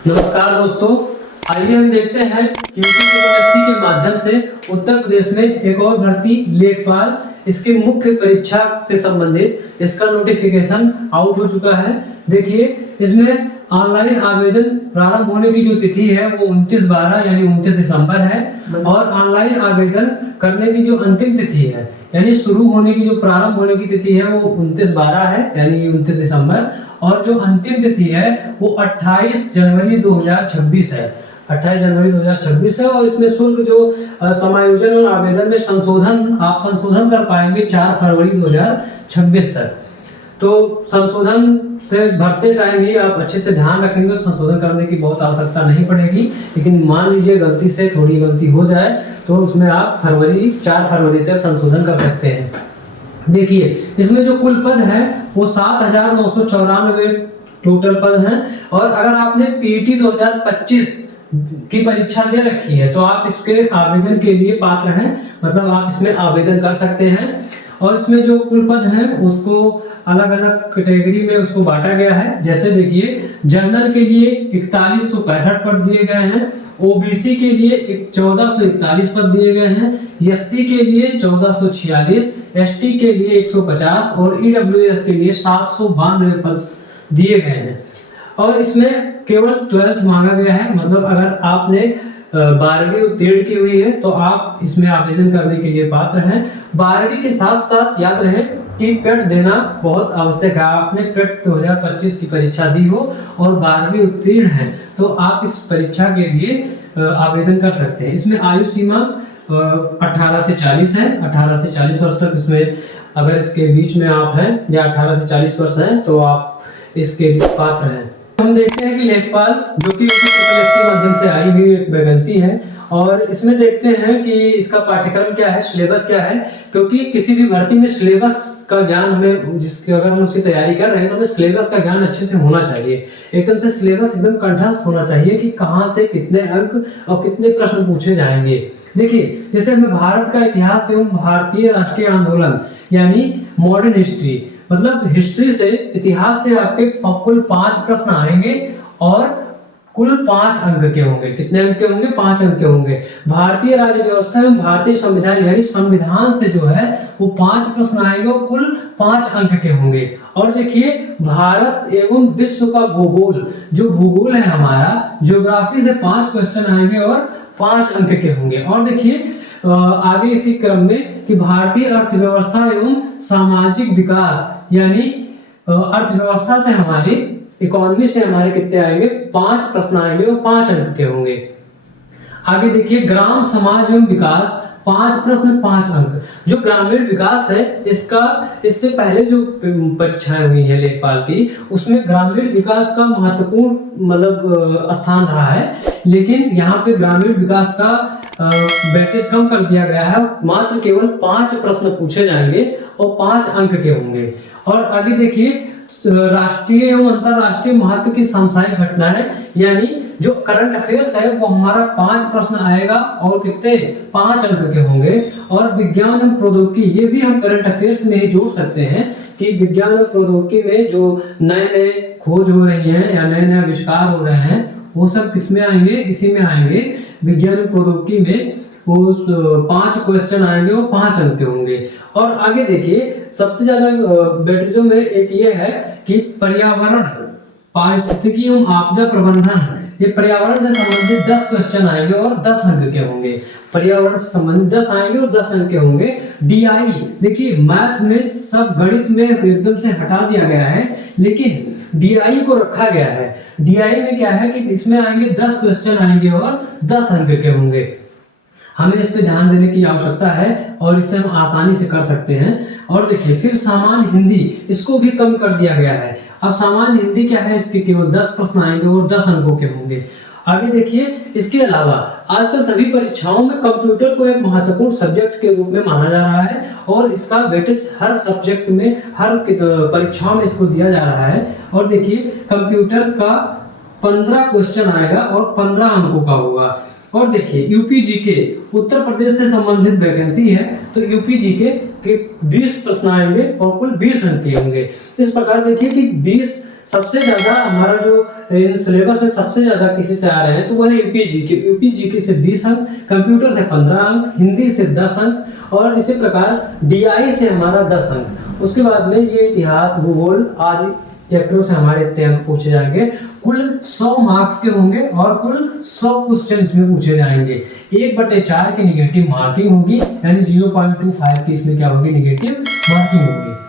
नमस्कार दोस्तों, आइए हम देखते हैं कि यूपीएससी के माध्यम से उत्तर प्रदेश में एक और भर्ती लेखपाल इसके मुख्य परीक्षा से संबंधित इसका नोटिफिकेशन आउट हो चुका है। देखिए, इसमें ऑनलाइन आवेदन प्रारंभ होने की जो तिथि है वो 29/12 यानी 29 दिसंबर है और ऑनलाइन आवेदन करने की जो अंतिम तिथि है यानी शुरू होने की जो प्रारंभ होने की तिथि है वो 29/12 है यानी 29 दिसंबर और जो अंतिम तिथि है वो 28 जनवरी 2026 है। 28 जनवरी 2026 है और इसमें शुल्क जो समायोजन और आवेदन में संशोधन कर पाएंगे 4 फरवरी 2026 तक। तो संशोधन से भरते टाइम ही आप अच्छे से ध्यान रखेंगे, संशोधन करने की बहुत आवश्यकता नहीं पड़ेगी, लेकिन मान लीजिए गलती से थोड़ी गलती हो जाए तो उसमें आप 4 फरवरी तक संशोधन कर सकते हैं। देखिए, इसमें जो कुल पद है वो 7,994 टोटल पद हैं और अगर आपने पीटी 2025 की परीक्षा दे रखी है तो आप इसके आवेदन के लिए पात्र हैं, मतलब आप इसमें आवेदन कर सकते हैं। और इसमें जो कुल पद हैं उसको अलग अलग कैटेगरी में उसको बांटा गया है। जैसे देखिए, जनरल के लिए 4165 पद दिए गए हैं, ओबीसी के लिए 1441 पद दिए गए हैं, एससी के लिए 1446, एसटी के लिए 150 और ईडब्ल्यूएस के लिए 792 पद दिए गए हैं। और इसमें केवल 12th मांगा गया है, मतलब अगर आपने 12वीं उत्तीर्ण की हुई है तो आप इसमें आवेदन करने के लिए पात्र हैं। 12वीं के साथ साथ याद रहे कि पेट देना बहुत आवश्यक है। आपने पेट 2025 की परीक्षा दी हो और 12वीं उत्तीर्ण है तो आप इस परीक्षा के लिए आवेदन कर सकते हैं। इसमें आयु सीमा 18 से 40 है, 18 से 40 वर्ष तक। इसमें अगर इसके बीच में आप हैं या 18 से 40 वर्ष हैं तो आप इसके पात्र हैं। हम देखते हैं कि लेखपाल जो कि यूपीएससी माध्यम से आई हुई एक वैकेंसी है और इसमें देखते हैं कि इसका पाठ्यक्रम क्या है, सिलेबस क्या है, क्योंकि किसी भी भर्ती में सिलेबस का ज्ञान हमें अगर हम उसकी तैयारी कर रहे हैं तो हमें सिलेबस का ज्ञान अच्छे से होना चाहिए। एकदम से सिलेबस एकदम कंठस्थ होना चाहिए कि कहां से कितने अंक और कितने प्रश्न पूछे जाएंगे। देखिए, जैसे हमें भारत का इतिहास एवं भारतीय राष्ट्रीय आंदोलन यानी मॉडर्न हिस्ट्री, मतलब हिस्ट्री से, इतिहास से आपके कुल 5 प्रश्न आएंगे और कुल 5 अंक के होंगे। कितने अंक के होंगे? 5 अंक के होंगे। भारतीय राज्य व्यवस्था एवं भारतीय संविधान यानी संविधान से जो है वो 5 प्रश्न आएंगे और कुल 5 अंक के होंगे। और देखिए, भारत एवं विश्व का भूगोल, जो भूगोल है हमारा, ज्योग्राफी से 5 क्वेश्चन आएंगे और 5 अंक के होंगे। और देखिए आगे इसी क्रम में कि भारतीय अर्थव्यवस्था एवं सामाजिक विकास यानी अर्थव्यवस्था से हमारी, इकोनॉमी से हमारे कितने आएंगे? 5 प्रश्न आएंगे और 5 अंक के होंगे। आगे देखिए, ग्राम समाज एवं विकास 5 प्रश्न 5 अंक। जो ग्रामीण विकास है इससे पहले जो परीक्षाएं हुई है लेखपाल की उसमें ग्रामीण विकास का महत्वपूर्ण मतलब स्थान रहा है, लेकिन यहाँ पे ग्रामीण विकास का वेटेज कम कर दिया गया है। मात्र केवल 5 प्रश्न पूछे जाएंगे और 5 अंक के होंगे। और आगे देखिए, राष्ट्रीय एवं अंतरराष्ट्रीय महत्व की सामसायिक घटना है यानी जो करंट अफेयर्स है वो हमारा 5 प्रश्न आएगा और कितने? 5 अंक के होंगे। और विज्ञान एवं प्रौद्योगिकी, ये भी हम करंट अफेयर्स में ही जोड़ सकते हैं कि विज्ञान और प्रौद्योगिकी में जो नए नए खोज हो रही हैं या नए नए आविष्कार हो रहे हैं वो सब किसमें आएंगे? इसी में आएंगे। विज्ञान और प्रौद्योगिकी में वो 5 क्वेश्चन आएंगे और 5 अंक के होंगे। और आगे देखिए, सबसे ज्यादा वेटेजों में एक ये है कि पर्यावरण, पारिस्थितिकी एवं आपदा प्रबंधन, ये पर्यावरण से संबंधित 10 क्वेश्चन आएंगे और 10 अंक के होंगे। पर्यावरण से संबंधित 10 आएंगे और 10 अंक के होंगे। डीआई, देखिए मैथ में सब गणित में एकदम से हटा दिया गया है, लेकिन डीआई को रखा गया है। डीआई में क्या है कि इसमें आएंगे 10 क्वेश्चन आएंगे और 10 अंक के होंगे। हमें इस पे ध्यान देने की आवश्यकता है और इसे हम आसानी से कर सकते हैं। और देखिए, फिर सामान्य हिंदी, इसको भी कम कर दिया गया है। अब सामान्य हिंदी क्या है? इसके केवल 10 प्रश्न आएंगे और 10 अंकों के होंगे। आगे देखिए, इसके अलावा आजकल सभी परीक्षाओं में कंप्यूटर को एक महत्वपूर्ण सब्जेक्ट के रूप में माना जा रहा है और इसका वेटेज हर सब्जेक्ट में, हर परीक्षाओं में इसको दिया जा रहा है। और देखिए, कंप्यूटर का 15 क्वेश्चन आएगा और 15 अंकों का होगा। और देखिए, यूपीजीके, उत्तर प्रदेश से संबंधित वैकेंसी है तो यूपीजीके के 20 प्रश्न आएंगे और कुल 20 अंक के होंगे। इस प्रकार देखिए कि 20 सबसे ज्यादा हमारा जो इन सिलेबस में सबसे ज्यादा किसी से आ रहे हैं तो वो है यूपीजीके से 20 अंक, कंप्यूटर से 15 अंक, हिंदी से 10 अंक और इसी प्रकार डीआई से हमारा 10 अंक। उसके बाद में ये इतिहास, भूगोल आदि चैप्टरों से हमारे इतने अंक पूछे जाएंगे। कुल 100 मार्क्स के होंगे और कुल 100 क्वेश्चंस में पूछे जाएंगे। 1/4 की निगेटिव मार्किंग होगी, यानी 0.25 की इसमें क्या होगी, निगेटिव मार्किंग होगी।